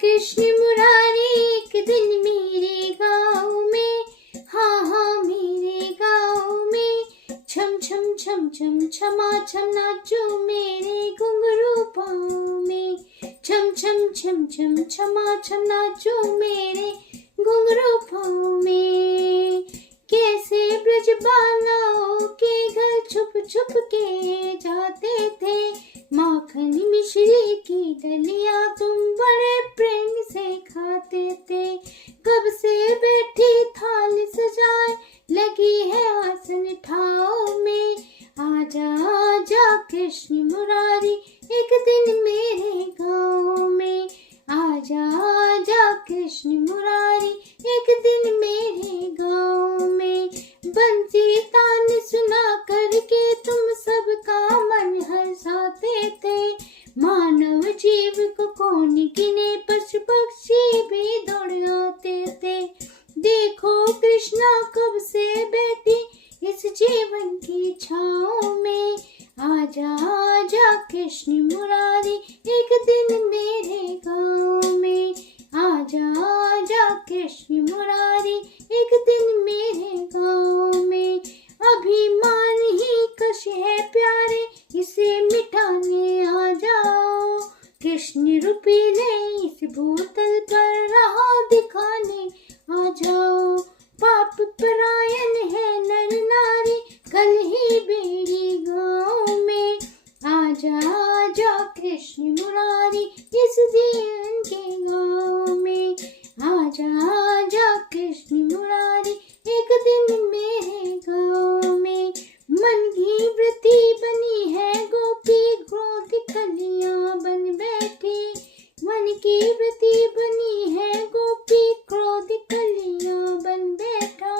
कृष्ण मुरारी एक दिन मेरे गाँव में, हाँ हाँ मेरे गाँव में। छम छम छम छम छमा छम नाचो मेरे घुंघरू पाँव में। छम छम छम छम छमा छम नाचो मेरे घुंघरू पाँव में। कैसे ब्रजबालाओं के घर छुप छुप के जाते थे, माखन मिश्री की डलिया तुम बड़े प्रेम से खाते थे। कब से बैठी थाल सजाए लगी है आसन ठाव में। आजा आजा कृष्ण मुरारी एक दिन मेरे गाँव में। आजा आजा कृष्ण मुरारी एक दिन मेरे गाँव में। बंसी तान सुना करके तुम सबका मन हर्षाते थे। मानव जीव को कौन गिने, पशु पक्षी भी दौड़ आते थे। देखो कृष्णा कब से बैठी इस जीवन की छाँव में। आजा आजा कृष्ण मुरारी एक दिन मेरे गाँव में। आजा आजा कृष्ण मुरारी एक दिन मेरे गाँव में। अभिमान ही कश है प्यारे, इसे मिटाने आ जाओ। कृष्ण रूपीले इस भूतल पर राह दिखाने आ जाओ। पाप परायण है नर नारी, कल ही बेड़ी गाँव में। आजा आजा कृष्ण मुरारी इस जीवन के गाँव में। आजा आजा कृष्ण मुरारी एक दिन मेरे गाँव में। मन की वृत्ति बनी है गोपी, क्रोध कलियां बन बैठी। मन की वृत्ति बनी है गोपी, क्रोध कलियां बन बैठा।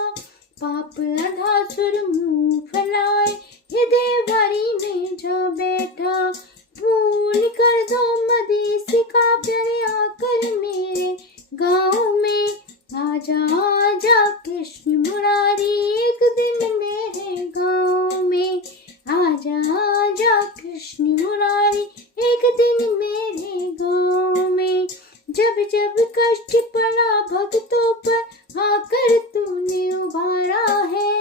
पाप अधासुर मुंह फैलाए हृदय बारी में जा बैठा। पूर्ण कर दो मदेशी का प्यारे आकर मेरे गाँव में। आजा आजा कृष्ण मुरारी एक दिन मेरे गाँव में। आजा आजा कृष्ण मुरारी एक दिन मेरे गाँव में। जब जब कष्ट पड़ा भक्तों पर आकर तूने उबारा है।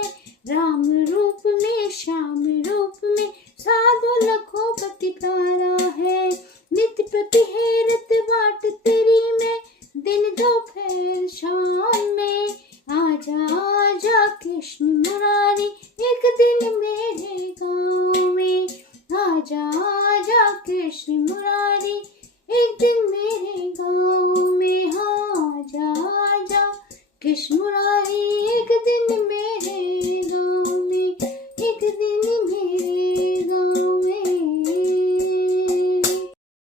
राम रूप में श्याम रूप में साधु लखों पति प्यारा है। नित्य प्रति हेरत बाट तेरी में, दिन दोपहर शाम में। आजा आजा कृष्ण मुरारी एक दिन मेरे गाँव में। आजा आजा कृष्ण मुरारी एक दिन मेरे गाँव में। हाँ आजा आजा कृष्ण मुरारी।